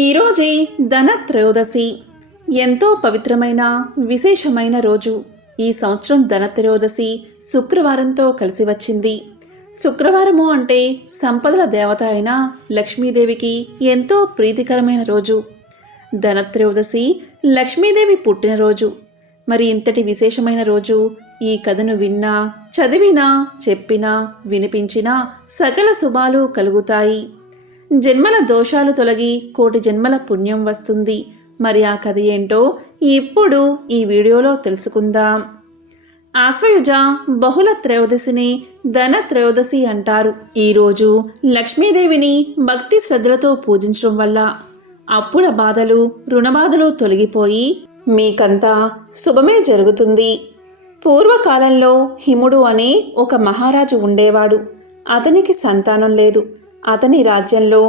ఈరోజే ధనత్రయోదశి. ఎంతో పవిత్రమైన విశేషమైన రోజు. ఈ సంవత్సరం ధనత్రయోదశి శుక్రవారంతో కలిసి వచ్చింది. శుక్రవారము అంటే సంపదల దేవత అయిన లక్ష్మీదేవికి ఎంతో ప్రీతికరమైన రోజు. ధనత్రయోదశి లక్ష్మీదేవి పుట్టినరోజు. మరి ఇంతటి విశేషమైన రోజు ఈ కథను విన్నా, చదివినా, చెప్పినా, వినిపించినా సకల శుభాలు కలుగుతాయి. జన్మల దోషాలు తొలగి కోటి జన్మల పుణ్యం వస్తుంది. మరి ఆ కథ ఏంటో ఇప్పుడు ఈ వీడియోలో తెలుసుకుందాం. ఆశ్వయుజ బహుళ త్రయోదశిని ధన త్రయోదశి అంటారు. ఈరోజు లక్ష్మీదేవిని భక్తి శ్రద్ధలతో పూజించడం వల్ల అప్పుల బాధలు, రుణబాధలు తొలగిపోయి మీకంతా శుభమే జరుగుతుంది. పూర్వకాలంలో హిముడు అనే ఒక మహారాజు ఉండేవాడు. అతనికి సంతానం లేదు. అతని రాజ్యంలో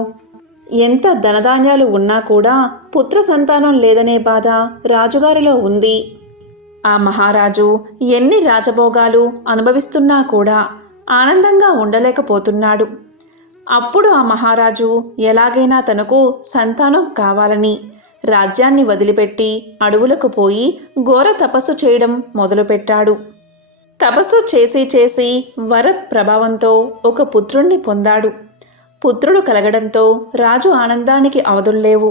ఎంత ధనధాన్యాలు ఉన్నా కూడా పుత్ర సంతానం లేదనే బాధ రాజుగారిలో ఉంది. ఆ మహారాజు ఎన్ని రాజభోగాలు అనుభవిస్తున్నా కూడా ఆనందంగా ఉండలేకపోతున్నాడు. అప్పుడు ఆ మహారాజు ఎలాగైనా తనకు సంతానం కావాలని రాజ్యాన్ని వదిలిపెట్టి అడవులకు పోయి ఘోర తపస్సు చేయడం మొదలుపెట్టాడు. తపస్సు చేసి వర ప్రభావంతో ఒక పుత్రుణ్ణి పొందాడు. పుత్రుడు కలగడంతో రాజు ఆనందానికి అవధుల్లేవు.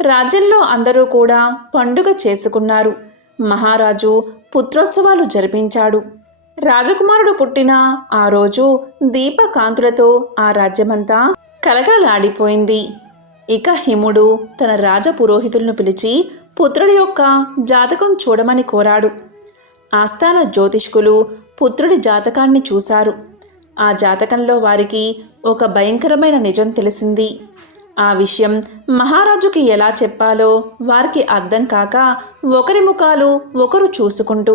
రాజ్యంలో అందరూ కూడా పండుగ చేసుకున్నారు. మహారాజు పుత్రోత్సవాలు జరిపించాడు. రాజకుమారుడు పుట్టిన ఆ రోజు దీపకాంతులతో ఆ రాజ్యమంతా కలకలలాడిపోయింది. ఇక హిముడు తన రాజపురోహితులను పిలిచి పుత్రుడి యొక్క జాతకం చూడమని కోరాడు. ఆస్థాన జ్యోతిష్కులు పుత్రుడి జాతకాన్ని చూశారు. ఆ జాతకంలో వారికి ఒక భయంకరమైన నిజం తెలిసింది. ఆ విషయం మహారాజుకి ఎలా చెప్పాలో వారికి అర్థం కాక ఒకరి ముఖాలు ఒకరు చూసుకుంటూ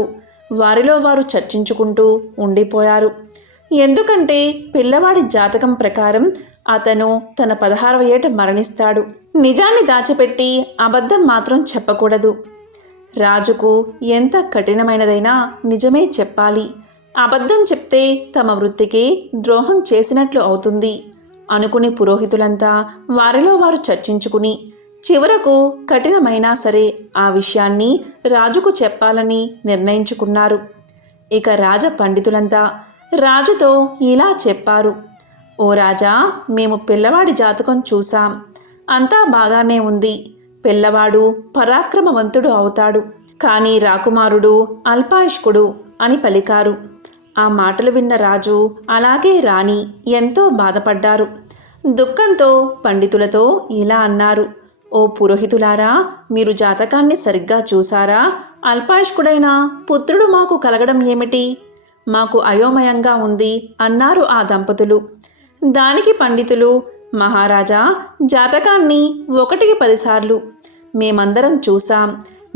వారిలో వారు చర్చించుకుంటూ ఉండిపోయారు. ఎందుకంటే పిల్లవాడి జాతకం ప్రకారం అతను తన 16వ ఏట మరణిస్తాడు. నిజాన్ని దాచిపెట్టి అబద్ధం మాత్రం చెప్పకూడదు. రాజుకు ఎంత కఠినమైనదైనా నిజమే చెప్పాలి. అబద్ధం చెప్తే తమ వృత్తికి ద్రోహం చేసినట్లు అవుతుంది అనుకుని పురోహితులంతా వారిలో వారు చర్చించుకుని చివరకు కఠినమైనా సరే ఆ విషయాన్ని రాజుకు చెప్పాలని నిర్ణయించుకున్నారు. ఇక రాజ పండితులంతా రాజుతో ఇలా చెప్పారు. ఓ రాజా, మేము పిల్లవాడి జాతకం చూసాం. అంతా బాగానే ఉంది. పిల్లవాడు పరాక్రమవంతుడు అవుతాడు. కానీ రాకుమారుడు అల్పాయుష్కుడు అని పలికారు. ఆ మాటలు విన్న రాజు అలాగే రాణి ఎంతో బాధపడ్డారు. దుఃఖంతో పండితులతో ఇలా అన్నారు. ఓ పురోహితులారా, మీరు జాతకాన్ని సరిగ్గా చూసారా? అల్పాయుష్కుడైన పుత్రుడు మాకు కలగడం ఏమిటి? మాకు అయోమయంగా ఉంది అన్నారు ఆ దంపతులు. దానికి పండితులు, మహారాజా, జాతకాన్ని 1కి 10 సార్లు మేమందరం చూసాం.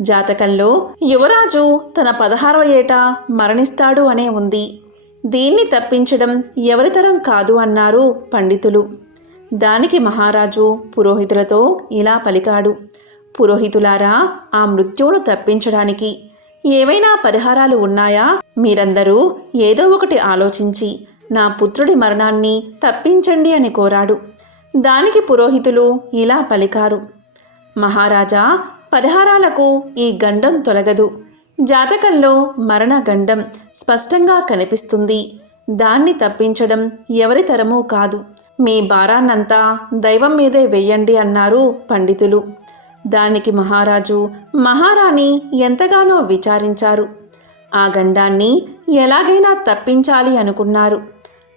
జాతకంలో యువరాజు తన 16వ ఏట మరణిస్తాడు అనే ఉంది. దీన్ని తప్పించడం ఎవరితరం కాదు అన్నారు పండితులు. దానికి మహారాజు పురోహితులతో ఇలా పలికాడు. పురోహితులారా, ఆ మృత్యువును తప్పించడానికి ఏవైనా పరిహారాలు ఉన్నాయా? మీరందరూ ఏదో ఒకటి ఆలోచించి నా పుత్రుడి మరణాన్ని తప్పించండి అని కోరాడు. దానికి పురోహితులు ఇలా పలికారు. మహారాజా, పరిహారాలకు ఈ గండం తొలగదు. జాతకంలో మరణ గండం స్పష్టంగా కనిపిస్తుంది. దాన్ని తప్పించడం ఎవరి తరమూ కాదు. మీ భారాన్నంతా దైవం మీదే వెయ్యండి అన్నారు పండితులు. దానికి మహారాజు, మహారాణి ఎంతగానో విచారించారు. ఆ గండాన్ని ఎలాగైనా తప్పించాలి అనుకున్నారు.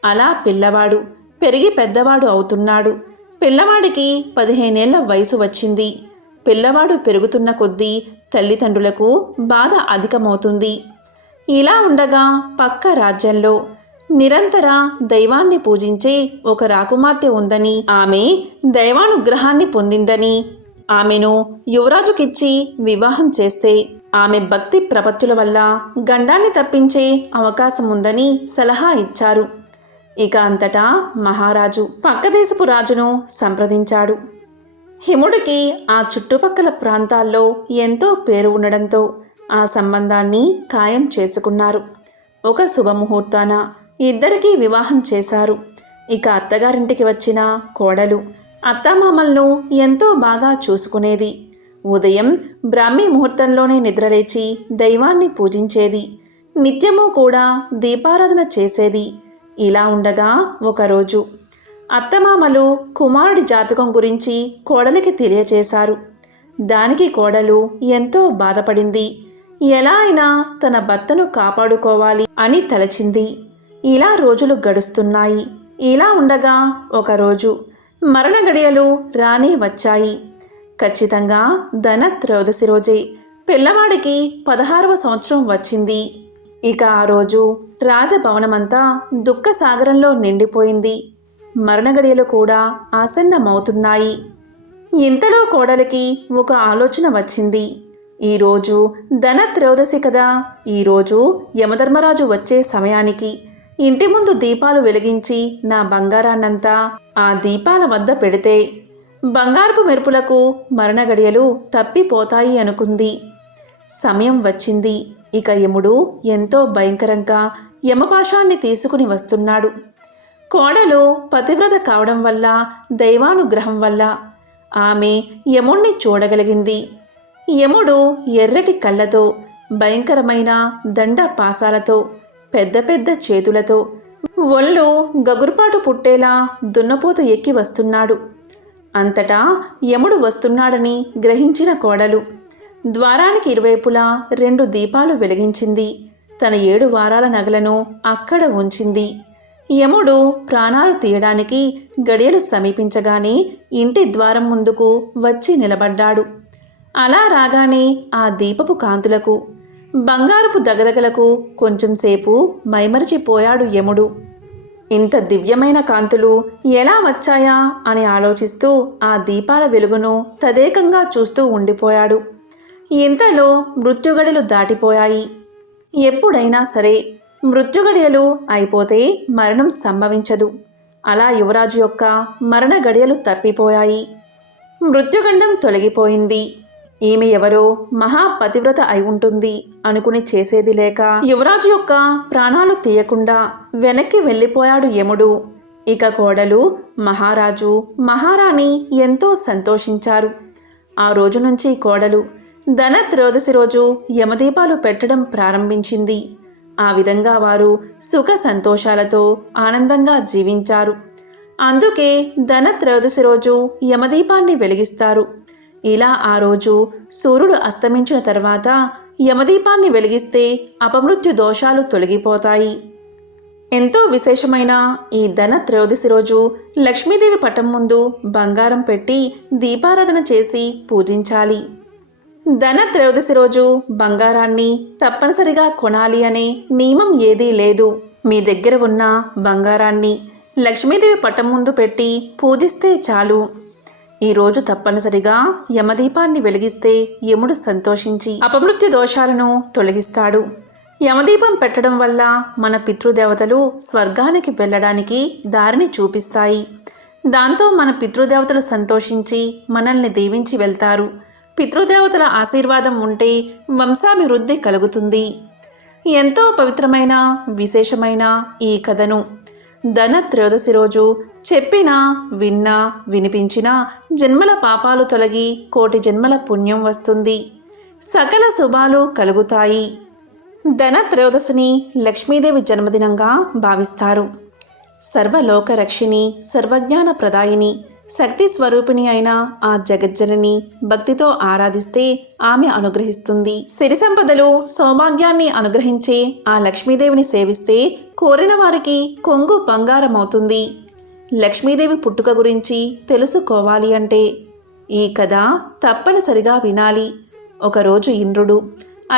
అలా పిల్లవాడు పెరిగి పెద్దవాడు అవుతున్నాడు. పిల్లవాడికి 15 ఏళ్ల వయసు వచ్చింది. పిల్లవాడు పెరుగుతున్న కొద్దీ తల్లిదండ్రులకు బాధ అధికమవుతుంది. ఇలా ఉండగా పక్క రాజ్యంలో నిరంతర దైవాన్ని పూజించే ఒక రాకుమార్తె ఉందని, ఆమె దైవానుగ్రహాన్ని పొందిందని, ఆమెను యువరాజుకిచ్చి వివాహం చేస్తే ఆమె భక్తి ప్రపత్తుల వల్ల గండాన్ని తప్పించే అవకాశం ఉందని సలహా ఇచ్చారు. ఇక అంతటా మహారాజు పక్కదేశపు రాజును సంప్రదించాడు. హిముడికి ఆ చుట్టుపక్కల ప్రాంతాల్లో ఎంతో పేరు ఉండడంతో ఆ సంబంధాన్ని ఖాయం చేసుకున్నారు. ఒక శుభముహూర్తాన ఇద్దరికీ వివాహం చేశారు. ఇక అత్తగారింటికి వచ్చిన కోడలు అత్తామామలను ఎంతో బాగా చూసుకునేది. ఉదయం బ్రాహ్మీ ముహూర్తంలోనే నిద్రలేచి దైవాన్ని పూజించేది. నిత్యము కూడా దీపారాధన చేసేది. ఇలా ఉండగా ఒకరోజు అత్తమామలు కుమారుడి జాతకం గురించి కోడలికి తెలియచేశారు. దానికి కోడలు ఎంతో బాధపడింది. ఎలా అయినా తన భర్తను కాపాడుకోవాలి అని తలచింది. ఇలా రోజులు గడుస్తున్నాయి. ఇలా ఉండగా ఒకరోజు మరణ గడియలు రానే వచ్చాయి. ఖచ్చితంగా ధనత్రయోదశి రోజే పిల్లవాడికి 16వ సంవత్సరం వచ్చింది. ఇక ఆ రోజు రాజభవనమంతా దుఃఖసాగరంలో నిండిపోయింది. మరణగడియలు కూడా ఆసన్నమవుతున్నాయి. ఇంతలో కోడలికి ఒక ఆలోచన వచ్చింది. ఈరోజు ధనత్రయోదశి కదా, ఈరోజు యమధర్మరాజు వచ్చే సమయానికి ఇంటి ముందు దీపాలు వెలిగించి నా బంగారాన్నంతా ఆ దీపాల వద్ద పెడితే బంగారపు మెరుపులకు మరణగడియలు తప్పిపోతాయి అనుకుంది. సమయం వచ్చింది. ఇక యముడు ఎంతో భయంకరంగా యమపాశాన్ని తీసుకుని వస్తున్నాడు. కోడలు పతివ్రత కావడం వల్ల, దైవానుగ్రహం వల్ల ఆమె యముణ్ణి చూడగలిగింది. యముడు ఎర్రటి కళ్ళతో, భయంకరమైన దండ పాసాలతో, పెద్ద పెద్ద చేతులతో, ఒళ్ళు గగురుపాటు పుట్టేలా దున్నపోత ఎక్కి వస్తున్నాడు. అంతటా యముడు వస్తున్నాడని గ్రహించిన కోడలు ద్వారానికి ఇరువైపులా 2 దీపాలు వెలిగించింది. తన 7 వారాల నగలను అక్కడ ఉంచింది. యముడు ప్రాణాలు తీయడానికి గడియలు సమీపించగానే ఇంటి ద్వారం ముందుకు వచ్చి నిలబడ్డాడు. అలా రాగానే ఆ దీపపు కాంతులకు, బంగారపు దగదగలకు కొంచెంసేపు మైమరిచిపోయాడు యముడు. ఇంత దివ్యమైన కాంతులు ఎలా వచ్చాయా అని ఆలోచిస్తూ ఆ దీపాల వెలుగును తదేకంగా చూస్తూ ఉండిపోయాడు. ఇంతలో మృత్యుగడియలు దాటిపోయాయి. ఎప్పుడైనా సరే మృత్యుగడియలు అయిపోతే మరణం సంభవించదు. అలా యువరాజు యొక్క మరణ గడియలు తప్పిపోయాయి. మృత్యుగండం తొలగిపోయింది. ఈమె ఎవరో మహాపతివ్రత అయి ఉంటుంది అనుకుని చేసేది లేక యువరాజు యొక్క ప్రాణాలు తీయకుండా వెనక్కి వెళ్ళిపోయాడు యముడు. ఇక కోడలు, మహారాజు, మహారాణి ఎంతో సంతోషించారు. ఆ రోజు నుంచి కోడలు ధనత్రయోదశి రోజు యమదీపాలు పెట్టడం ప్రారంభించింది. ఆ విధంగా వారు సుఖ సంతోషాలతో ఆనందంగా జీవించారు. అందుకే ధనత్రయోదశి రోజు యమదీపాన్ని వెలిగిస్తారు. ఇలా ఆ రోజు సూర్యుడు అస్తమించిన తర్వాత యమదీపాన్ని వెలిగిస్తే అపమృత్యు దోషాలు తొలగిపోతాయి. ఎంతో విశేషమైన ఈ ధనత్రయోదశి రోజు లక్ష్మీదేవి పటం ముందు బంగారం పెట్టి దీపారాధన చేసి పూజించాలి. ధనత్రయోదశి రోజు బంగారాన్ని తప్పనిసరిగా కొనాలి అనే నియమం ఏదీ లేదు. మీ దగ్గర ఉన్న బంగారాన్ని లక్ష్మీదేవి పటం ముందు పెట్టి పూజిస్తే చాలు. ఈరోజు తప్పనిసరిగా యమదీపాన్ని వెలిగిస్తే యముడు సంతోషించి అపమృత్యు దోషాలను తొలగిస్తాడు. యమదీపం పెట్టడం వల్ల మన పితృదేవతలు స్వర్గానికి వెళ్ళడానికి దారిని చూపిస్తాయి. దాంతో మన పితృదేవతలు సంతోషించి మనల్ని దీవించి వెళ్తారు. పితృదేవతల ఆశీర్వాదం ఉంటే వంశాభివృద్ధి కలుగుతుంది. ఎంతో పవిత్రమైన విశేషమైన ఈ కథను ధనత్రయోదశి రోజు చెప్పినా, విన్నా, వినిపించినా జన్మల పాపాలు తొలగి కోటి జన్మల పుణ్యం వస్తుంది. సకల శుభాలు కలుగుతాయి. ధనత్రయోదశిని లక్ష్మీదేవి జన్మదినంగా భావిస్తారు. సర్వలోక రక్షిణి, సర్వజ్ఞాన ప్రదాయిని, శక్తి స్వరూపిణి అయిన ఆ జగజ్జనని భక్తితో ఆరాధిస్తే ఆమె అనుగ్రహిస్తుంది. సిరి సంపదలు, సౌభాగ్యాన్ని అనుగ్రహించే ఆ లక్ష్మీదేవిని సేవిస్తే కోరిన వారికి కొంగు బంగారమవుతుంది. లక్ష్మీదేవి పుట్టుక గురించి తెలుసుకోవాలి అంటే ఈ కథ తప్పనిసరిగా వినాలి. ఒకరోజు ఇంద్రుడు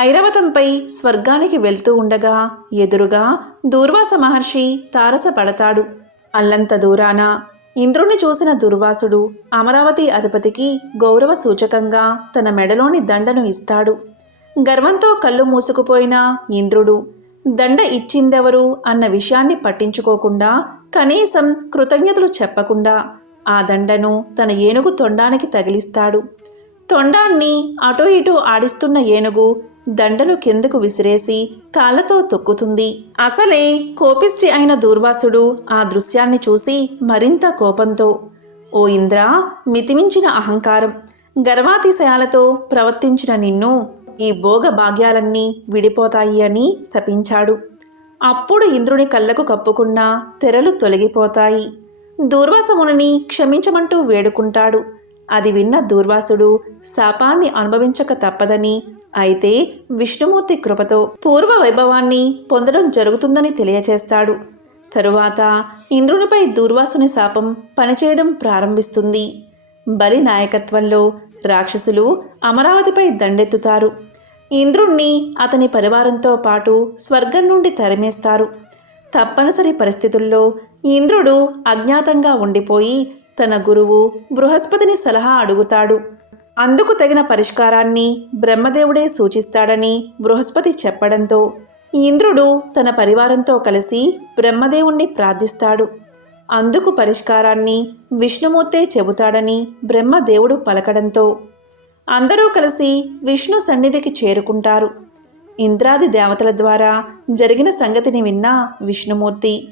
ఐరావతంపై స్వర్గానికి వెళ్తూ ఉండగా ఎదురుగా దూర్వాస మహర్షి తారసపడతాడు. అల్లంత దూరాన ఇంద్రుణ్ణి చూసిన దుర్వాసుడు అమరావతి అధిపతికి గౌరవ సూచకంగా తన మెడలోని దండను ఇస్తాడు. గర్వంతో కళ్ళు మూసుకుపోయిన ఇంద్రుడు దండ ఇచ్చిందెవరు అన్న విషయాన్ని పట్టించుకోకుండా, కనీసం కృతజ్ఞతలు చెప్పకుండా ఆ దండను తన ఏనుగు తొండానికి తగిలిస్తాడు. తొండాన్ని అటూ ఇటూ ఆడిస్తున్న ఏనుగు దండను కిందకు విసిరేసి కాళ్ళతో తొక్కుతుంది. అసలే కోపిష్టి అయిన దూర్వాసుడు ఆ దృశ్యాన్ని చూసి మరింత కోపంతో ఓ ఇంద్ర, మితిమించిన అహంకారం, గర్వాతిశయాలతో ప్రవర్తించిన నిన్ను ఈ భోగ భాగ్యాలన్నీ విడిపోతాయి అని శపించాడు. అప్పుడు ఇంద్రుని కళ్ళకు కప్పుకున్న తెరలు తొలగిపోతాయి. దూర్వాసముని క్షమించమంటూ వేడుకుంటాడు. అది విన్న దూర్వాసుడు శాపాన్ని అనుభవించక తప్పదని, అయితే విష్ణుమూర్తి కృపతో పూర్వ వైభవాన్ని పొందడం జరుగుతుందని తెలియచేస్తాడు. తరువాత ఇంద్రునిపై దూర్వాసుని శాపం పనిచేయడం ప్రారంభిస్తుంది. బలి నాయకత్వంలో రాక్షసులు అమరావతిపై దండెత్తుతారు. ఇంద్రుణ్ణి అతని పరివారంతో పాటు స్వర్గం నుండి తరిమేస్తారు. తప్పనిసరి పరిస్థితుల్లో ఇంద్రుడు అజ్ఞాతంగా ఉండిపోయి తన గురువు బృహస్పతిని సలహా అడుగుతాడు. అందుకు తగిన పరిష్కారాన్ని బ్రహ్మదేవుడే సూచిస్తాడని బృహస్పతి చెప్పడంతో ఇంద్రుడు తన పరివారంతో కలిసి బ్రహ్మదేవుణ్ణి ప్రార్థిస్తాడు. అందుకు పరిష్కారాన్ని విష్ణుమూర్తే చెబుతాడని బ్రహ్మదేవుడు పలకడంతో అందరూ కలిసి విష్ణు సన్నిధికి చేరుకుంటారు. ఇంద్రాది దేవతల ద్వారా జరిగిన సంగతిని విన్న విష్ణుమూర్తి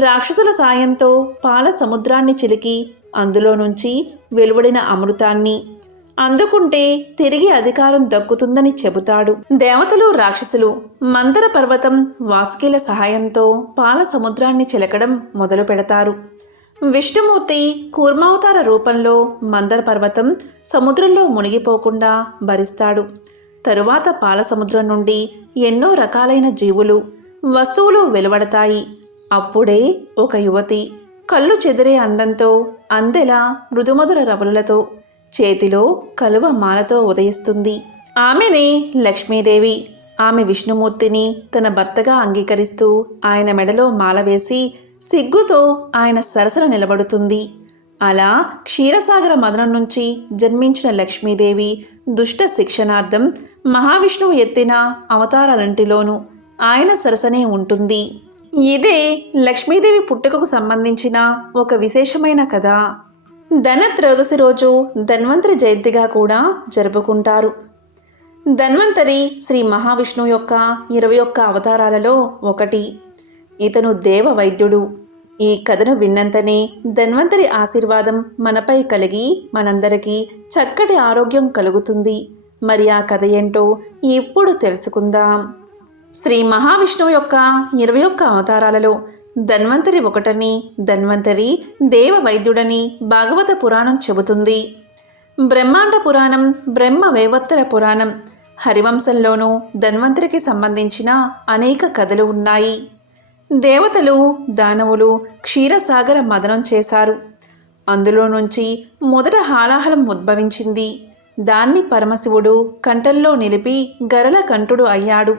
రాక్షసుల సాయంతో పాల సముద్రాన్ని చిలికి అందులో నుంచి వెలువడిన అమృతాన్ని అందుకుంటే తిరిగి అధికారం దక్కుతుందని చెబుతాడు. దేవతలు రాక్షసులు మందర పర్వతం వాసుకీల సహాయంతో పాల సముద్రాన్ని చిలకడం మొదలు పెడతారు. విష్ణుమూర్తి కూర్మావతార రూపంలో మందర పర్వతం సముద్రంలో మునిగిపోకుండా భరిస్తాడు. తరువాత పాల సముద్రం నుండి ఎన్నో రకాలైన జీవులు వస్తువులు వెలువడతాయి. అప్పుడే ఒక యువతి కళ్ళు చెదిరే అందంతో అందెలా మృదుమధుర రవలులతో చేతిలో కలువ మాలతో ఉదయిస్తుంది. ఆమెనే లక్ష్మీదేవి. ఆమె విష్ణుమూర్తిని తన భర్తగా అంగీకరిస్తూ ఆయన మెడలో మాల వేసి సిగ్గుతో ఆయన సరసన నిలబడుతుంది. అలా క్షీరసాగర మదనం నుంచి జన్మించిన లక్ష్మీదేవి దుష్ట శిక్షణార్థం మహావిష్ణువు ఎత్తిన అవతారాలంటిలోనూ ఆయన సరసనే ఉంటుంది. ఇదే లక్ష్మీదేవి పుట్టుకకు సంబంధించిన ఒక విశేషమైన కథ. ధనత్రయోదశి రోజు ధన్వంతరి జయంతిగా కూడా జరుపుకుంటారు. ధన్వంతరి శ్రీ మహావిష్ణువు యొక్క 21 అవతారాలలో ఒకటి. ఇతను దేవ వైద్యుడు. ఈ కథను విన్నంతనే ధన్వంతరి ఆశీర్వాదం మనపై కలిగి మనందరికీ చక్కటి ఆరోగ్యం కలుగుతుంది. మరి ఆ కథ ఏంటో ఇప్పుడు తెలుసుకుందాం. శ్రీ మహావిష్ణువు యొక్క 21 అవతారాలలో ధన్వంతరి ఒకటని, ధన్వంతరి దేవ వైద్యుడని భాగవత పురాణం చెబుతుంది. బ్రహ్మాండ పురాణం, బ్రహ్మ వైవత్తర పురాణం, హరివంశంలోనూ ధన్వంతరికి సంబంధించిన అనేక కథలు ఉన్నాయి. దేవతలు దానవులు క్షీరసాగర మదనం చేశారు. అందులో నుంచి మొదట హాలాహలం ఉద్భవించింది. దాన్ని పరమశివుడు కంఠంలో నిలిపి గరల కంఠుడు అయ్యాడు.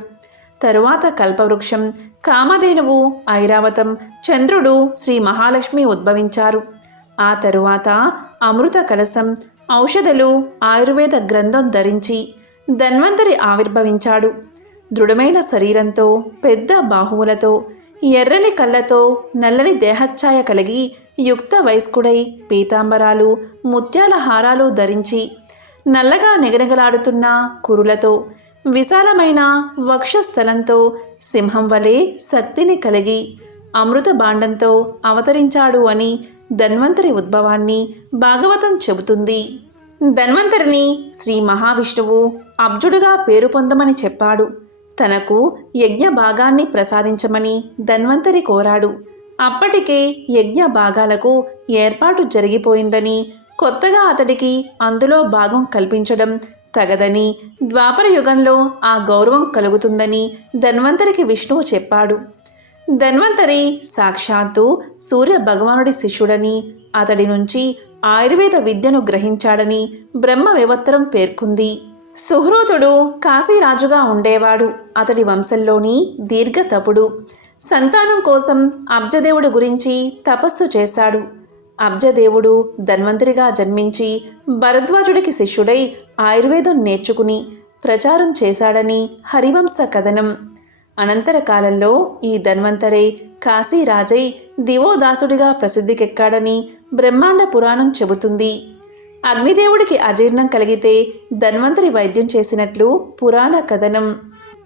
తరువాత కల్పవృక్షం, కామధేనువు, ఐరావతం, చంద్రుడు, శ్రీ మహాలక్ష్మి ఉద్భవించారు. ఆ తరువాత అమృత కలశం, ఔషధలు, ఆయుర్వేద గ్రంథం ధరించి ధన్వంతరి ఆవిర్భవించాడు. దృఢమైన శరీరంతో, పెద్ద బాహువులతో, ఎర్రని కళ్ళతో, నల్లని దేహఛాయ కలిగి యుక్త వయస్కుడై పీతాంబరాలు, ముత్యాల హారాలు ధరించి నల్లగా నిగనిగలాడుతున్న కురులతో, విశాలమైన వక్షస్థలంతో, సింహం వలె శక్తిని కలిగి అమృత భాండంతో అవతరించాడు అని ధన్వంతరి ఉద్భవాన్ని భాగవతం చెబుతుంది. ధన్వంతరిని శ్రీ మహావిష్ణువు అబ్జుడుగా పేరు పొందమని చెప్పాడు. తనకు యజ్ఞ భాగాన్ని ప్రసాదించమని ధన్వంతరి కోరాడు. అప్పటికే యజ్ఞ భాగాలకు ఏర్పాటు జరిగిపోయిందని, కొత్తగా అతడికి అందులో భాగం కల్పించడం తగదని, ద్వాపర యుగంలో ఆ గౌరవం కలుగుతుందని ధన్వంతరికి విష్ణువు చెప్పాడు. ధన్వంతరి సాక్షాత్తు సూర్య భగవానుడి శిష్యుడని, అతడి నుంచి ఆయుర్వేద విద్యను గ్రహించాడని బ్రహ్మ వివత్తరం పేర్కొంది. సుహృతుడు కాశీరాజుగా ఉండేవాడు. అతడి వంశంలోని దీర్ఘతపుడు సంతానం కోసం అబ్జదేవుడి గురించి తపస్సు చేశాడు. అబ్జదేవుడు ధన్వంతరిగా జన్మించి భరద్వాజుడికి శిష్యుడై ఆయుర్వేదం నేర్చుకుని ప్రచారం చేశాడని హరివంశ కథనం. అనంతర కాలంలో ఈ ధన్వంతరే కాశీరాజై దివోదాసుడిగా ప్రసిద్ధికెక్కాడని బ్రహ్మాండ పురాణం చెబుతుంది. అగ్నిదేవుడికి అజీర్ణం కలిగితే ధన్వంతరి వైద్యం చేసినట్లు పురాణ కథనం.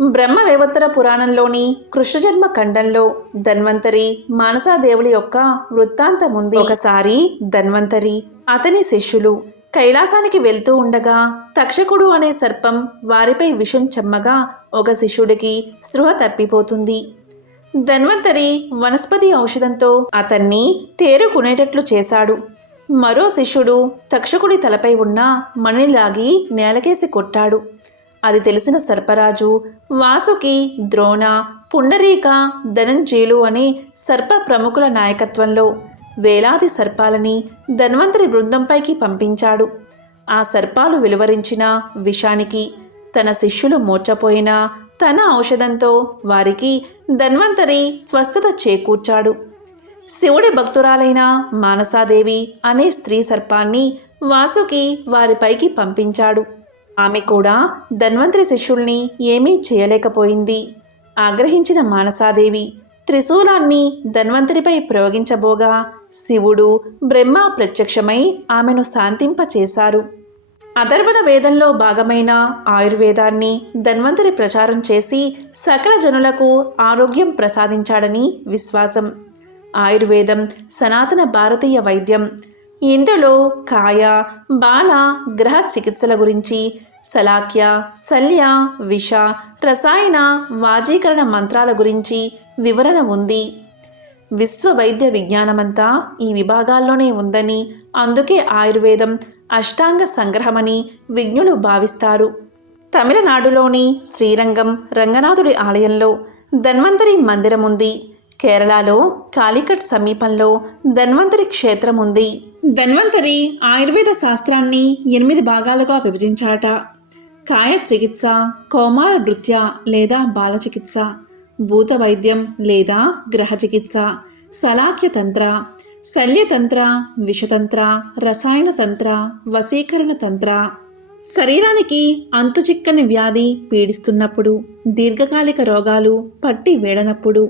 బ్రహ్మ వేవత్తర పురాణంలోని కృష్ణజన్మ ఖండంలో ధన్వంతరి మానసాదేవుడి యొక్క వృత్తాంతముంది. ఒకసారి ధన్వంతరి అతని శిష్యులు కైలాసానికి వెళ్తూ ఉండగా తక్షకుడు అనే సర్పం వారిపై విషం చెమ్మగా ఒక శిష్యుడికి స్పృహ తప్పిపోతుంది. ధన్వంతరి వనస్పతి ఔషధంతో అతన్ని తేరుకునేటట్లు చేశాడు. మరో శిష్యుడు తక్షకుడి తలపై ఉన్న మణిని లాగి నేలకేసి కొట్టాడు. అది తెలిసిన సర్పరాజు వాసుకి, ద్రోణ, పుండరీక, ధనంజయులు అనే సర్ప ప్రముఖుల నాయకత్వంలో వేలాది సర్పాలని ధన్వంతరి బృందంపైకి పంపించాడు. ఆ సర్పాలు వెలువరించిన విషానికి తన శిష్యులు మూర్ఛపోయినా తన ఔషధంతో వారికి ధన్వంతరి స్వస్థత చేకూర్చాడు. శివుడి భక్తురాలైన మానసాదేవి అనే స్త్రీ సర్పాన్ని వాసుకి వారిపైకి పంపించాడు. ఆమె కూడా ధన్వంతరి శిష్యుల్ని ఏమీ చేయలేకపోయింది. ఆగ్రహించిన మానసాదేవి త్రిశూలాన్ని ధన్వంతరిపై ప్రయోగించబోగా శివుడు, బ్రహ్మ ప్రత్యక్షమై ఆమెను శాంతింపచేశారు. అథర్వణ వేదంలో భాగమైన ఆయుర్వేదాన్ని ధన్వంతరి ప్రచారం చేసి సకల జనులకు ఆరోగ్యం ప్రసాదించాడని విశ్వాసం. ఆయుర్వేదం సనాతన భారతీయ వైద్యం. ఇందులో కాయ, బాల, గ్రహ చికిత్సల గురించి శలాక్య, శల్య, విష, రసాయన, వాజీకరణ మంత్రాల గురించి వివరణ ఉంది. విశ్వ వైద్య విజ్ఞానమంతా ఈ విభాగాల్లోనే ఉందని, అందుకే ఆయుర్వేదం అష్టాంగ సంగ్రహమని విజ్ఞులు భావిస్తారు. తమిళనాడులోని శ్రీరంగం రంగనాథుడి ఆలయంలో ధన్వంతరి మందిరం ఉంది. కేరళలో కాలికట్ సమీపంలో ధన్వంతరి క్షేత్రం ఉంది. ధన్వంతరి ఆయుర్వేద శాస్త్రాన్ని 8 భాగాలుగా విభజించాట. కాయ చికిత్స, కౌమార నృత్య లేదా బాల చికిత్స, భూత వైద్యం లేదా గ్రహ చికిత్స, శలాక్యతంత్ర, శల్యతంత్ర, విషతంత్ర, రసాయన తంత్ర, వశీకరణ తంత్ర. శరీరానికి అంతుచిక్కని వ్యాధి పీడిస్తున్నప్పుడు, దీర్ఘకాలిక రోగాలు పట్టి వేడనప్పుడు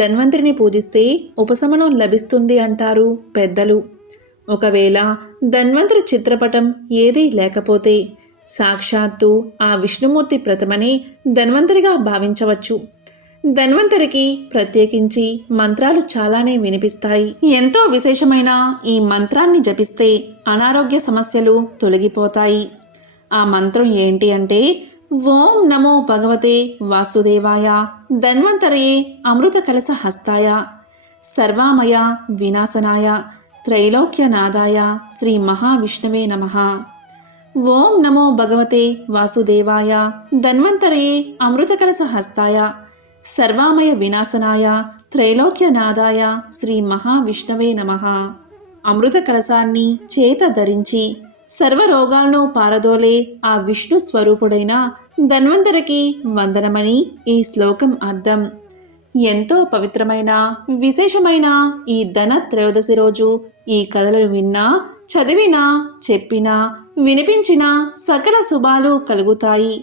ధన్వంతరిని పూజిస్తే ఉపశమనం లభిస్తుంది అంటారు పెద్దలు. ఒకవేళ ధన్వంతరి చిత్రపటం ఏదీ లేకపోతే సాక్షాత్తు ఆ విష్ణుమూర్తి ప్రతిమనే ధన్వంతరిగా భావించవచ్చు. ధన్వంతరికి ప్రత్యేకించి మంత్రాలు చాలానే వినిపిస్తాయి. ఎంతో విశేషమైన ఈ మంత్రాన్ని జపిస్తే అనారోగ్య సమస్యలు తొలగిపోతాయి. ఆ మంత్రం ఏంటి అంటే ఓం నమో భగవతే వాసుదేవాయ ధన్వంతరయే అమృత కలశ హస్తాయ సర్వామయ వినాశనాయ త్రైలోక్యనాదాయ శ్రీ మహావిష్ణవే నమః. ఓం నమో భగవతే వాసుదేవాయ ధన్వంతరయే అమృత కలశ హస్తాయ సర్వామయ వినాశనాయ త్రైలోక్యనాదాయ శ్రీ మహావిష్ణవే నమః. అమృత కలశాన్ని చేత ధరించి సర్వరోగాలను పారదోలే ఆ విష్ణు స్వరూపుడైన ధన్వంతరికి వందనమని ఈ శ్లోకం అర్థం. ఎంతో పవిత్రమైన విశేషమైన ఈ ధన త్రయోదశి రోజు ఈ కథలను విన్నా, చదివినా, చెప్పినా, వినిపించినా సకల శుభాలు కలుగుతాయి.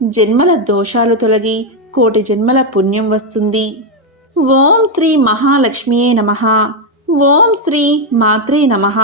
జన్మల దోషాలు తొలగి కోటి జన్మల పుణ్యం వస్తుంది. ఓం శ్రీ మహాలక్ష్మియే నమః. ఓం శ్రీ మాత్రే నమః.